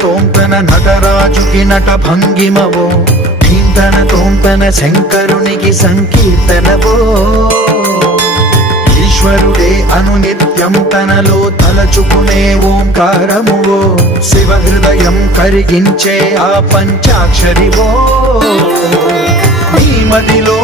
తోంతన నటరాజుకి నట భంగిమవో ధీంతన తోంతన శంకరునికి సంకీర్తనవో ఈశ్వరుడే అనునిత్యం తనలో తలచుకునే ఓంకారమువో శివ హృదయం కరిగించే ఆ పంచాక్షరివో నీ మదిలో